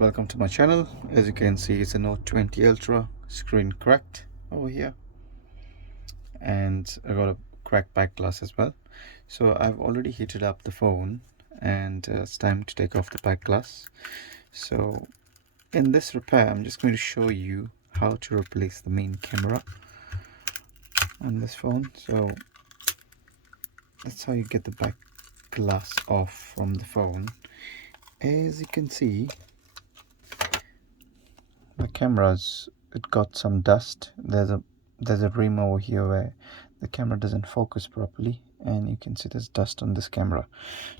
Welcome to my channel. As you can see, it's a Note 20 Ultra, screen cracked over here, and I got a cracked back glass as well. So I've already heated up the phone, and it's time to take off the back glass. So in this repair, I'm just going to show you how to replace the main camera on this phone. So that's how you get the back glass off from the phone. As you can see, the cameras, it got some dust. There's a rim over here where the camera doesn't focus properly, and you can see there's dust on this camera.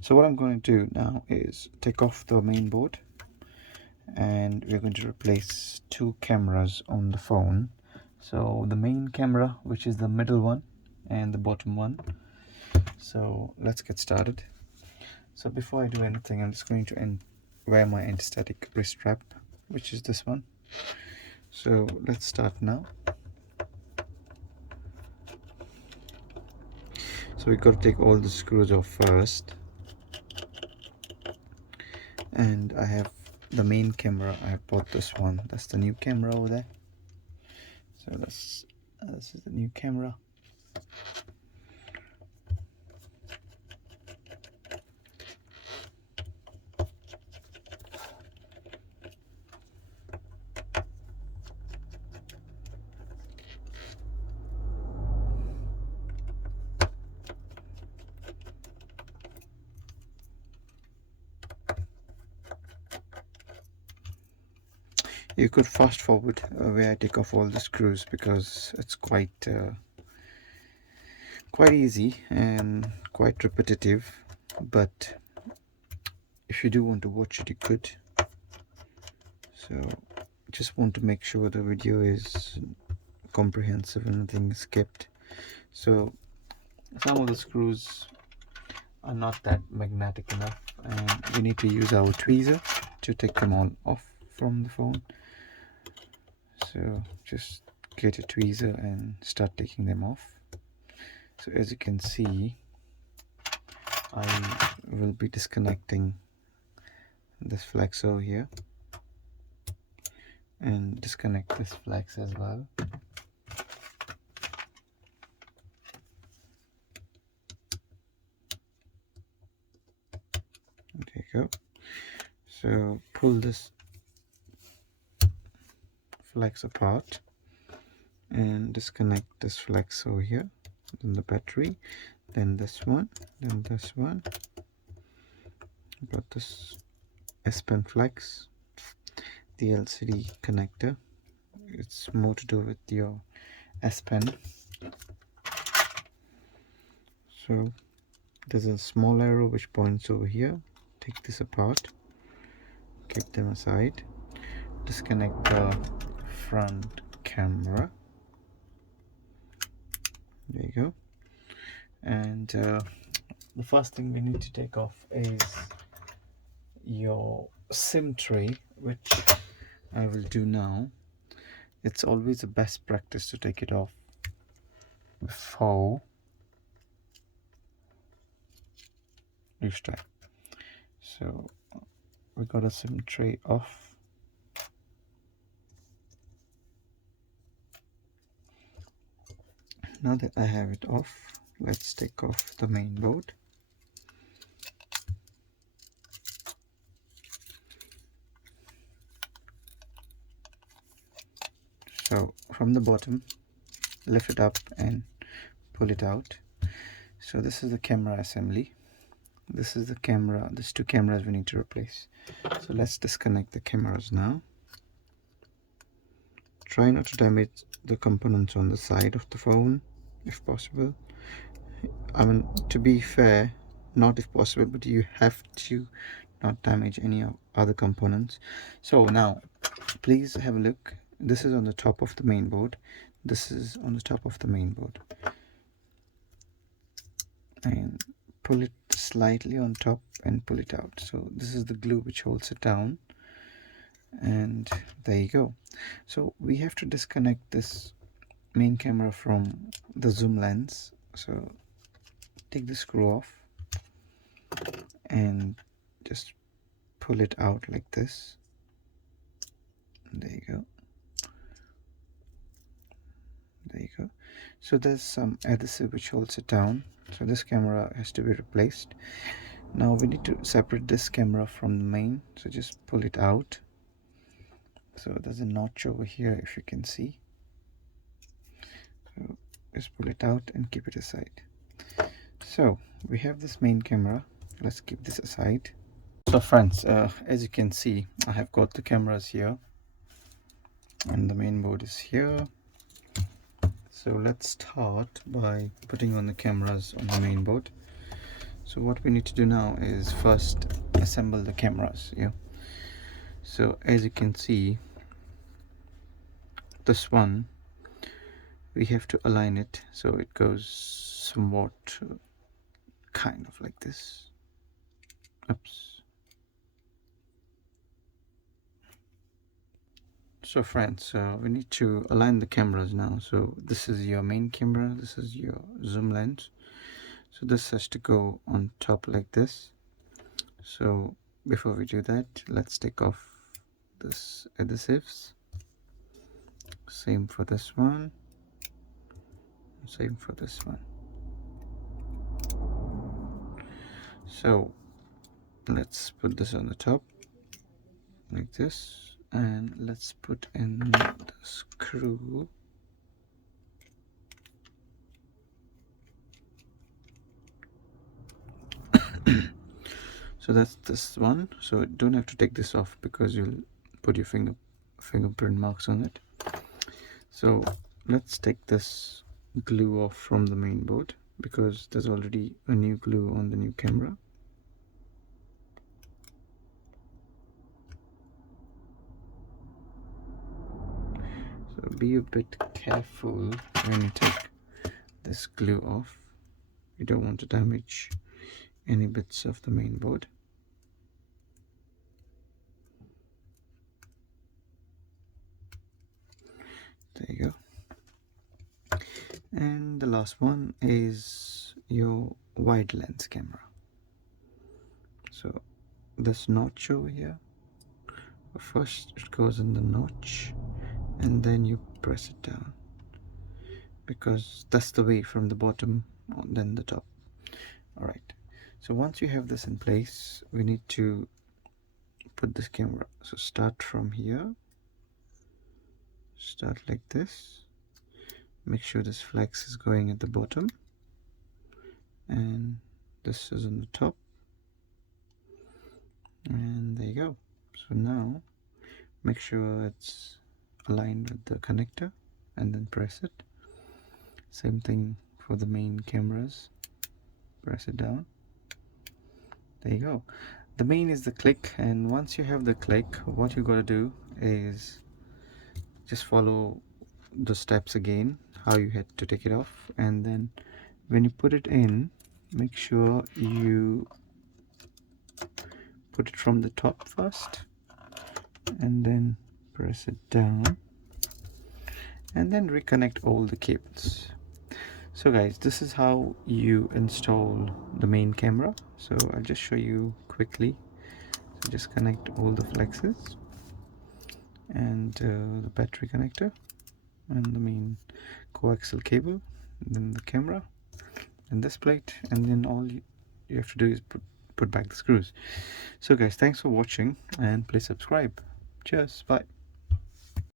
So what I'm going to do now is take off the main board, and we're going to replace two cameras on the phone. So the main camera, which is the middle one, and the bottom one. So let's get started. So before I do anything, I'm just going to wear my anti-static wrist strap, which is this one. So let's start now. So we've got to take all the screws off first, and I have the main camera. I bought this one. That's the new camera over there. So this is the new camera. You could fast forward where I take off all the screws, because it's quite easy and quite repetitive, but if you do want to watch it, you could. So just want to make sure the video is comprehensive and nothing is skipped. So some of the screws are not that magnetic enough, and we need to use our tweezer to take them all off from the phone. So just get a tweezer and start taking them off. So as you can see, I will be disconnecting this flex over here and disconnect this flex as well. There you go. So pull this flex apart and disconnect this flex over here, then the battery, then this one, then this one. Got this S Pen flex, the LCD connector. It's more to do with your S Pen. So there's a small arrow which points over here. Take this apart, keep them aside, disconnect the front camera. There you go. And the first thing we need to take off is your SIM tray, which I will do now. It's always the best practice to take it off before you strap. So we got a SIM tray off. Now that I have it off, let's take off the main board. So from the bottom, lift it up and pull it out. So this is the camera assembly. This is the camera. There's two cameras we need to replace. So let's disconnect the cameras now. Try not to damage the components on the side of the phone if possible. I mean, to be fair, not if possible, but you have to not damage any other components. So now please have a look. This is on the top of the main board. This is on the top of the main board, and pull it slightly on top and pull it out. So this is the glue which holds it down, and there you go. So we have to disconnect this main camera from the zoom lens. So take the screw off and just pull it out like this. There you go. There you go. So there's some adhesive which holds it down, so this camera has to be replaced. Now we need to separate this camera from the main, so just pull it out. So there's a notch over here, if you can see. So just pull it out and keep it aside. So we have this main camera. Let's keep this aside. So friends, as you can see, I have got the cameras here and the main board is here. So let's start by putting on the cameras on the main board. So what we need to do now is first assemble the cameras. So as you can see, this one, we have to align it so it goes somewhat kind of like this. Oops. So friends, we need to align the cameras now. So this is your main camera, this is your zoom lens. So this has to go on top like this. So before we do that, let's take off this adhesives. Same for this one, same for this one. So let's put this on the top like this, and let's put in the screw. So that's this one. So don't have to take this off because you'll put your fingerprint marks on it. So let's take this glue off from the main board because there's already a new glue on the new camera. So be a bit careful when you take this glue off. You don't want to damage any bits of the main board. There you go. And the last one is your wide lens camera. So this notch over here, first it goes in the notch and then you press it down because that's the way from the bottom and then the top. Alright, so once you have this in place, we need to put this camera. So start from here, start like this, make sure this flex is going at the bottom and this is on the top, and there you go. So now make sure it's aligned with the connector and then press it. Same thing for the main cameras, press it down. There you go. The main is the click, and once you have the click, what you gotta do is just follow the steps again, how you had to take it off, and then when you put it in, make sure you put it from the top first and then press it down and then reconnect all the cables. So guys, this is how you install the main camera. So I'll just show you quickly. So just connect all the flexes and the battery connector and the main coaxial cable, and then the camera and this plate, and then all you have to do is put back the screws. So guys, thanks for watching and please subscribe. Cheers, bye.